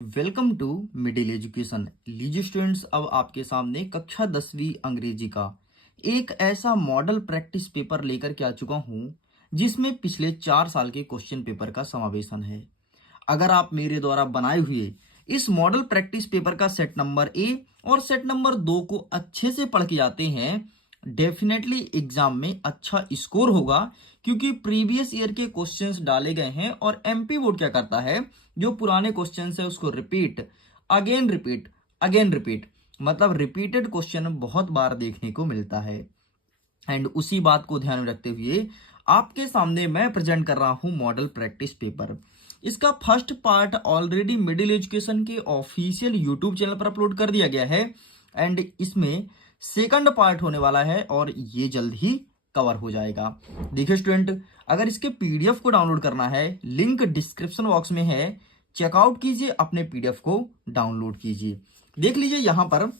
Welcome to Middle Education. लीजिए students, अब आपके सामने कक्षा 10वीं अंग्रेजी का एक ऐसा मॉडल प्रैक्टिस पेपर लेकर के आ चुका हूं जिसमें पिछले 4 साल के क्वेश्चन पेपर का समावेशन है। अगर आप मेरे द्वारा बनाए हुए इस मॉडल प्रैक्टिस पेपर का सेट नंबर ए और सेट नंबर 2 को अच्छे से पढ़ के जाते हैं, डेफिनेटली एग्जाम में अच्छा स्कोर होगा, क्योंकि प्रीवियस ईयर के क्वेश्चंस डाले गए हैं और एमपी बोर्ड क्या करता है, जो पुराने क्वेश्चंस है उसको रिपीट अगेन रिपीट मतलब रिपीटेड क्वेश्चन बहुत बार देखने को मिलता है। एंड उसी बात को ध्यान में रखते हुए आपके सामने मैं प्रेजेंट कर रहा हूं मॉडल प्रैक्टिस पेपर। इसका first part already middle education के ऑफिशियल यूट्यूब चैनल पर अपलोड कर दिया गया है एंड इसमें सेकंड पार्ट होने वाला है और ये जल्द ही कवर हो जाएगा। देखिए स्टूडेंट, अगर इसके पीडीएफ को डाउनलोड करना है, लिंक डिस्क्रिप्शन बॉक्स में है, चेकआउट कीजिए, अपने पीडीएफ को डाउनलोड कीजिए। देख लीजिए यहां पर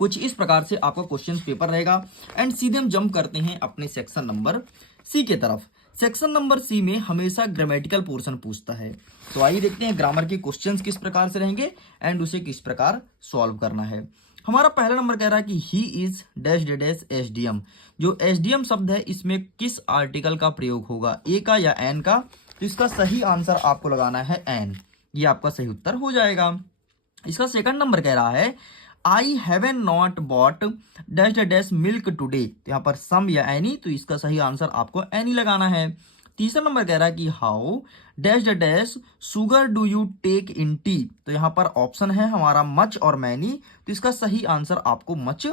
कुछ इस प्रकार से आपका क्वेश्चन पेपर रहेगा एंड सीधे हम जंप करते हैं अपने सेक्शन नंबर सी के तरफ। सेक्शन नंबर सी में हमेशा ग्रामेटिकल पोर्शन पूछता है, तो आइए देखते हैं ग्रामर के क्वेश्चंस किस प्रकार से रहेंगे एंड उसे किस प्रकार सॉल्व करना है। हमारा पहला नंबर कह रहा है कि he is dash dash SDM. जो एसडीएम शब्द है इसमें किस आर्टिकल का प्रयोग होगा, ए का या एन का? तो इसका सही आंसर आपको लगाना है एन, ये आपका सही उत्तर हो जाएगा। इसका सेकंड नंबर कह रहा है I haven't not bought dash dash milk today. तो यहाँ पर सम या एनी, तो इसका सही आंसर आपको एनी लगाना है। तीसरा नंबर कह रहा है कि how dash dash sugar do you take in tea. तो यहाँ पर ऑप्शन है हमारा मच और मैनी, तो इसका सही आंसर आपको मच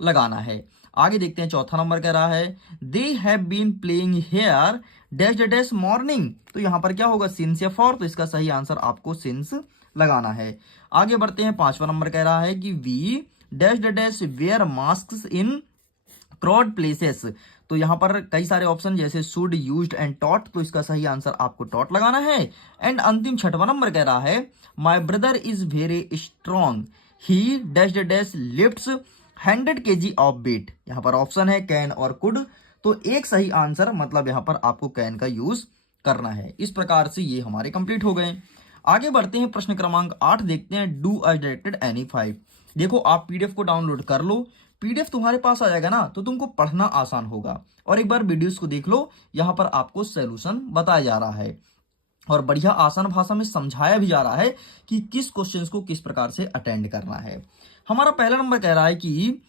लगाना है। आगे देखते हैं, चौथा नंबर कह रहा है they have been playing here dash dash morning. तो यहाँ पर क्या होगा, सिंस या फॉर, तो इसका सही आंसर आपको सिंस लगाना है। आगे बढ़ते हैं, पांचवा नंबर कह रहा है कि we dash dash wear mask in crowd places. तो यहां पर कई सारे ऑप्शन जैसे शुड, यूज्ड एंड टॉट, तो इसका सही आंसर आपको टॉट लगाना है। एंड अंतिम छठवां नंबर कह रहा है my brother is very strong he dash dash lifts 100 kg of weight. यहाँ पर ऑप्शन है कैन और कुड, तो एक सही आंसर मतलब यहाँ पर आपको कैन का यूज करना है। इस प्रकार से ये हमारे कंप्लीट हो गए। आगे बढ़ते हैं, प्रश्न क्रमांक 8 देखते हैं, डू एज डायरेक्टेड एनी 5। देखो आप पीडीएफ को डाउनलोड कर लो, पीडीएफ तुम्हारे पास आ जाएगा ना, तो तुमको पढ़ना आसान होगा। और एक बार वीडियोस को देख लो, यहाँ पर आपको सोल्यूशन बताया जा रहा है और बढ़िया आसान भाषा में समझाया भी जा रहा है कि किस क्वेश्चंस को किस प्रकार से अटेंड करना है। हमारा पहला नंबर कह रहा है कि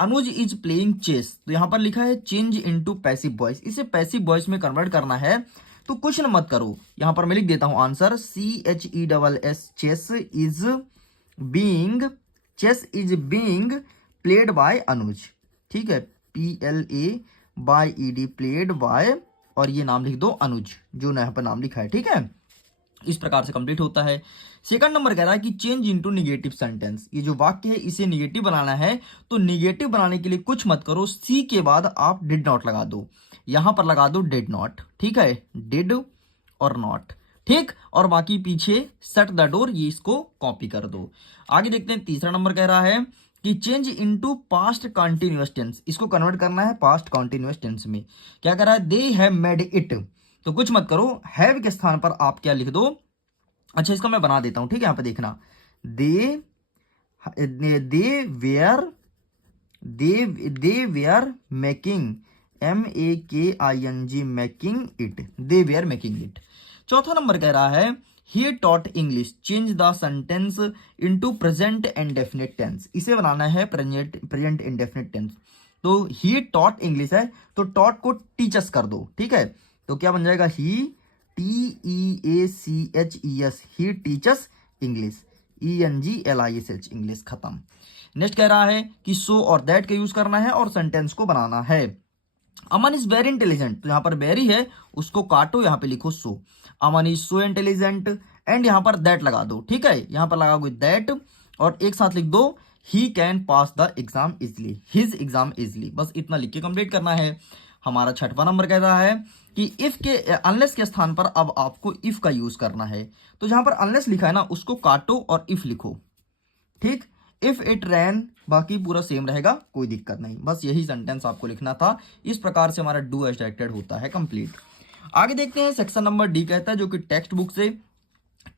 अनुज इज प्लेइंग चेस। तो यहाँ पर लिखा है चेंज इनटू पैसिव वॉइस, इसे पैसिव वॉइस में कन्वर्ट करना है, तो कुछ न मत करो। यहां पर मैं लिख देता हूं answer, chess is being played by Anuj. ठीक है, PLAYED प्लेड बाय, और ये नाम लिख दो अनुज, जो यहाँ पर नाम लिखा है। ठीक है, इस प्रकार से कंप्लीट होता है। सेकंड नंबर कह रहा है कि चेंज इनटू निगेटिव सेंटेंस। ये जो वाक्य है इसे निगेटिव बनाना है, तो निगेटिव बनाने के लिए कुछ मत करो, सी के बाद आप डिड नॉट लगा दो। यहां पर लगा दो डिड नॉट, ठीक है, डिड और नॉट, ठीक, और बाकी पीछे शट द डोर, ये इसको कॉपी कर दो। आगे देखते हैं, तीसरा नंबर कह रहा है कि change into past continuous tense, इसको कन्वर्ट करना है पास्ट कंटिन्यूअस टेंस में। क्या कर रहा है, दे हैव मेड इट, तो कुछ मत करो, हैव के स्थान पर आप क्या लिख दो, अच्छा इसका मैं बना देता हूं, ठीक है, यहां पे देखना, they were making MEKING making it, they were making it. चौथा नंबर कह रहा है he taught English, change the sentence into present indefinite tense, इसे बनाना है प्रेजेंट इंडेफिनिट टेंस। तो ही टॉट इंग्लिश है, तो टॉट को टीचर्स कर दो, ठीक है, तो क्या बन जाएगा, ही TEACHES, ही टीचर्स इंग्लिश, ENGLISH इंग्लिश, खत्म। नेक्स्ट कह रहा है कि सो और दैट का यूज करना है और सेंटेंस को बनाना है। अमन इज वेरी इंटेलिजेंट, तो यहां पर वेरी है, उसको काटो, यहां पे लिखो सो, अमन इज सो इंटेलिजेंट, एंड यहां पर दैट लगा दो, ठीक है, यहां पर लगा दो दैट, और एक साथ लिख दो he can pass the exam easily, his exam easily, बस इतना लिख के कंप्लीट करना है। हमारा छठवां नंबर कह रहा है कि इफ के अनलेस के स्थान पर अब आपको इफ का यूज करना है, तो जहां पर अनलेस लिखा है ना उसको काटो और इफ लिखो, ठीक, इफ इट रैन, बाकी पूरा सेम रहेगा, कोई दिक्कत नहीं, बस यही सेंटेंस आपको लिखना था। इस प्रकार से हमारा डू एज डायरेक्टेड होता है कंप्लीट। आगे देखते हैं, सेक्शन नंबर डी कहता है, जो कि टेक्स्ट बुक से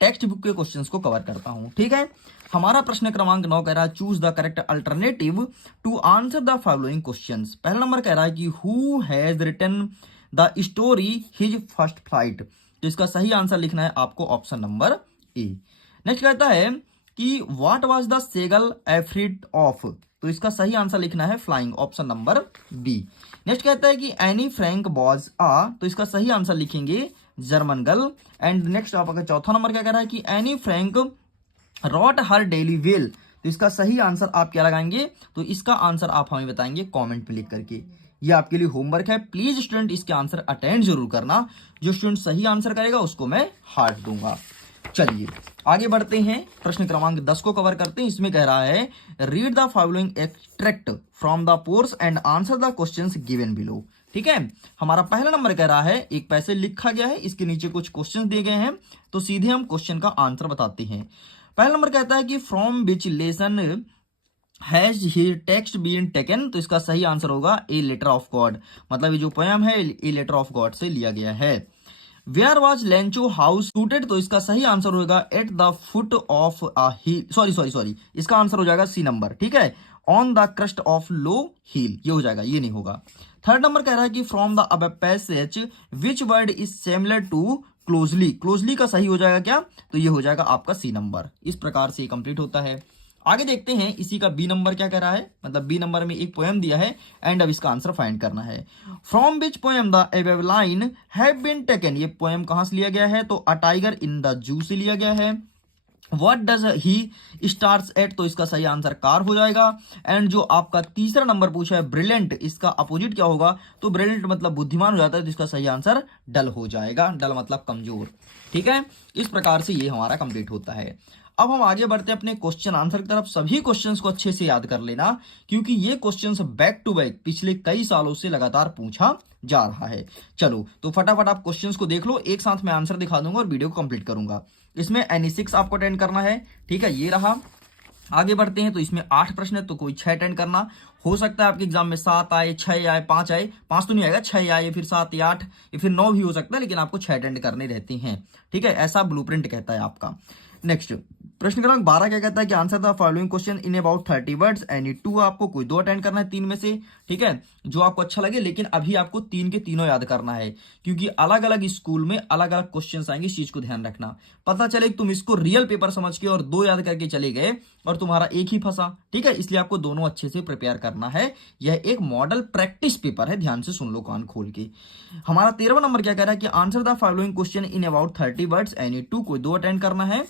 टेक्स्ट बुक के क्वेश्चंस को कवर करता हूं। ठीक है, हमारा प्रश्न क्रमांक 9 कह रहा है choose the correct alternative to answer the following questions. पहला नंबर कह रहा है कि who has written the story his first flight. तो इसका सही आंसर लिखना है आपको ऑप्शन नंबर ए। नेक्स्ट कहता है कि what was the seagull afraid of. तो इसका सही आंसर लिखना है flying, option number B. Next कहता है कि एनी फ्रैंक वॉज आ। तो इसका सही आंसर लिखेंगे जर्मन गर्ल। एंड नेक्स्ट आपका चौथा नंबर क्या कह रहा है कि एनी फ्रैंक रॉट हर डेली वेल। तो इसका सही आंसर आप क्या लगाएंगे, तो इसका आंसर आप हमें बताएंगे कमेंट पे लिख करके। ये आपके लिए होमवर्क है, प्लीज स्टूडेंट इसके आंसर अटेंड जरूर करना। जो स्टूडेंट सही आंसर करेगा उसको मैं हार्ट दूंगा। चलिए आगे बढ़ते हैं, प्रश्न क्रमांक 10 को कवर करते हैं। इसमें कह रहा है read the following extract from the pores and answer the questions given below. ठीक है, हमारा पहला नंबर कह रहा है एक पैसे लिखा गया है, इसके नीचे कुछ क्वेश्चन दिए गए हैं, तो सीधे हम क्वेश्चन का आंसर बताते हैं। पहला नंबर कहता है कि from which lesson has he text been taken. तो इसका सही आंसर होगा ए लेटर ऑफ गॉड, मतलब ये जो पोयम है ए लेटर ऑफ गॉड से लिया गया है। Where was Lencho house situated. तो इसका सही आंसर होगा at the foot of a hill, sorry इसका आंसर हो जाएगा सी नंबर। ठीक है, on the crest of low hill, ये हो जाएगा, ये नहीं होगा। थर्ड नंबर कह रहा है कि from the above passage which word is similar to closely. Closely का सही हो जाएगा क्या, तो ये हो जाएगा आपका सी नंबर। इस प्रकार से कंप्लीट होता है। आगे देखते हैं इसी का बी नंबर क्या कह रहा है, मतलब बी नंबर में एक पोएम दिया है एंड अब इसका आंसर फाइंड करना है। From which poem the above line have been taken. ये पोएम कहां से लिया गया है, तो a tiger in the zoo से लिया गया है। What does he stares at. तो इसका सही आंसर कार हो जाएगा। एंड जो आपका तीसरा नंबर पूछा है ब्रिलियंट, इसका अपोजिट क्या होगा, तो ब्रिलियंट मतलब बुद्धिमान हो जाता है, तो इसका सही आंसर डल हो जाएगा। डल मतलब कमजोर। ठीक है, इस प्रकार से ये हमारा कंप्लीट होता है। अब हम आगे बढ़ते हैं अपने क्वेश्चन आंसर की तरफ। सभी क्वेश्चंस को अच्छे से याद कर लेना, क्योंकि ये क्वेश्चंस बैक टू बैक पिछले कई सालों से लगातार पूछा जा रहा है। चलो तो फटाफट आप क्वेश्चंस को देख लो, एक साथ मैं आंसर दिखा दूंगा और वीडियो को कंप्लीट करूंगा। इसमें एनी 6 आपको अटेंड करना है। ठीक है, ये रहा। आगे बढ़ते हैं, तो इसमें 8 प्रश्न है, तो कोई 6 अटेंड करना। हो सकता है आपके एग्जाम में 7 आए, 6 आए, 5 आए, 5 तो नहीं आएगा, 6 आए, फिर 7 या 8 या फिर 9 भी हो सकता है, लेकिन आपको 6 अटेंड करने रहते हैं। ठीक है, ऐसा ब्लूप्रिंट कहता है आपका। नेक्स्ट प्रश्न क्रमांक 12 क्या कहता है कि answer the following question in about 30 words. Any 2 आपको कोई 2 अटेंड करना है 3 में से। ठीक है, जो आपको अच्छा लगे, लेकिन अभी आपको 3 के तीनों याद करना है, क्योंकि अलग अलग स्कूल में अलग अलग क्वेश्चंस आएंगे। इस चीज को ध्यान रखना। पता चले तुम इसको रियल पेपर समझ के और 2 याद करके चले गए और तुम्हारा एक ही फंसा। ठीक है, इसलिए आपको दोनों अच्छे से प्रिपेयर करना है। यह एक मॉडल प्रैक्टिस पेपर है, ध्यान से सुन लो कान खोल के। हमारा 13वां नंबर क्या कह रहा है कि answer the following question in about 30 words. Any 2 कोई 2 अटेंड करना है।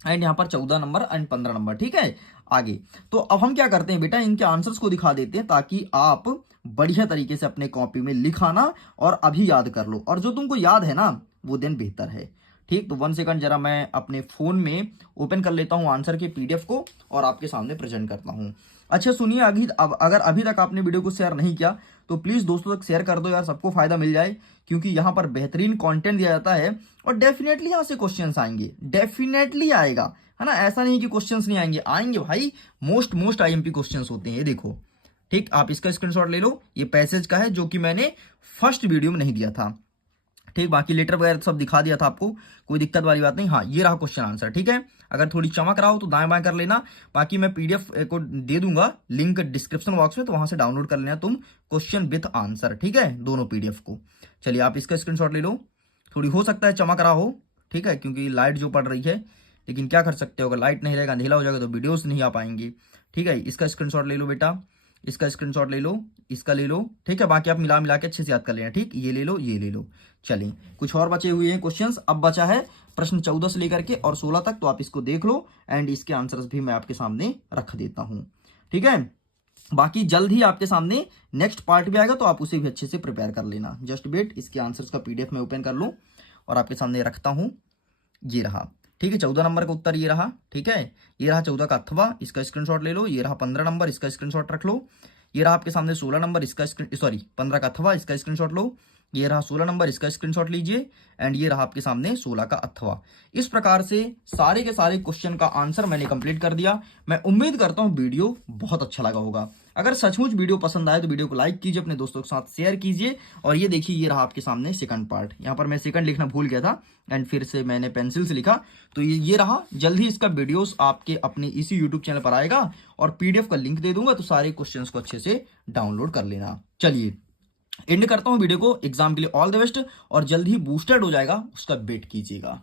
एंड यहाँ पर 14 नंबर एंड 15 नंबर। ठीक है, आगे तो अब हम क्या करते हैं बेटा, इनके आंसर्स को दिखा देते हैं ताकि आप बढ़िया तरीके से अपने कॉपी में लिखाना और अभी याद कर लो, और जो तुमको याद है ना वो दिन बेहतर है। ठीक, तो 1 सेकंड जरा मैं अपने फोन में ओपन कर लेता हूं आंसर के पीडीएफ को और आपके सामने प्रेजेंट करता हूं। अच्छा सुनिए, अगर अभी तक आपने वीडियो को शेयर नहीं किया तो प्लीज दोस्तों तक शेयर कर दो यार, सबको फायदा मिल जाए, क्योंकि यहाँ पर बेहतरीन कंटेंट दिया जाता है और डेफिनेटली यहाँ से क्वेश्चंस आएंगे, डेफिनेटली आएगा, है ना। ऐसा नहीं कि क्वेश्चंस नहीं आएंगे, आएंगे भाई। मोस्ट आईएमपी क्वेश्चंस होते हैं, ये देखो। ठीक, आप इसका स्क्रीनशॉट ले लो, ये पैसेज का है जो कि मैंने फर्स्ट वीडियो में नहीं दिया था। ठीक, बाकी लेटर वगैरह सब दिखा दिया था आपको, कोई दिक्कत वाली बात नहीं। हाँ, ये रहा क्वेश्चन आंसर। ठीक है, अगर थोड़ी चमक रहा हो तो दाएं बाएं कर लेना, बाकी मैं पीडीएफ को दे दूंगा लिंक डिस्क्रिप्शन बॉक्स में, तो वहां से डाउनलोड कर लेना तुम क्वेश्चन विथ आंसर। ठीक है, दोनों पीडीएफ को। चलिए आप इसका स्क्रीनशॉट ले लो, थोड़ी हो सकता है चमक रहा हो। ठीक है, क्योंकि लाइट जो पड़ रही है, लेकिन क्या कर सकते हो, अगर लाइट नहीं रहेगा, अंधेला हो जाएगा तो वीडियोस नहीं आ पाएंगे। ठीक है, इसका स्क्रीनशॉट ले लो बेटा, इसका स्क्रीनशॉट ले लो, इसका ले लो। ठीक है, बाकी आप मिला के अच्छे से याद कर लेना। ठीक, ये ले लो, ये ले लो। चलिए कुछ और बचे हुए हैं क्वेश्चंस। अब बचा है प्रश्न 14 से लेकर के और 16 तक, तो आप इसको देख लो एंड इसके आंसर्स भी मैं आपके सामने रख देता हूं। ठीक है, बाकी जल्द ही आपके सामने नेक्स्ट पार्ट भी आएगा, तो आप उसे भी अच्छे से प्रिपेयर कर लेना। जस्ट वेट, इसके आंसर्स का पीडीएफ में ओपन कर लो और आपके सामने रखता हूं। ये रहा। ठीक है, 14 नंबर का उत्तर ये रहा। ठीक है, ये रहा 14 का अथवा, इसका स्क्रीनशॉट ले लो। ये रहा 15 नंबर, इसका स्क्रीनशॉट रख लो। ये रहा आपके सामने 16 नंबर, इसका 15 का अथवा, इसका स्क्रीनशॉट लो। ये रहा 16 नंबर, इसका स्क्रीनशॉट लीजिए। एंड ये रहा आपके सामने 16 का अथवा। इस प्रकार से सारे के सारे क्वेश्चन का आंसर मैंने कंप्लीट कर दिया। मैं उम्मीद करता हूं वीडियो बहुत अच्छा लगा होगा। अगर सचमुच वीडियो पसंद आए तो वीडियो को लाइक कीजिए, अपने दोस्तों के साथ शेयर कीजिए। और ये देखिए, ये रहा आपके सामने सेकंड पार्ट। यहाँ पर मैं सेकंड लिखना भूल गया था एंड फिर से मैंने पेंसिल से लिखा, तो ये रहा। जल्द ही इसका वीडियोस आपके अपने इसी यूट्यूब चैनल पर आएगा और पीडीएफ का लिंक दे दूंगा, तो सारे क्वेश्चंस को अच्छे से डाउनलोड कर लेना। चलिए एंड करता हूं वीडियो को। एग्जाम के लिए ऑल द बेस्ट, और जल्द ही बूस्टर्ड हो जाएगा, उसका वेट कीजिएगा।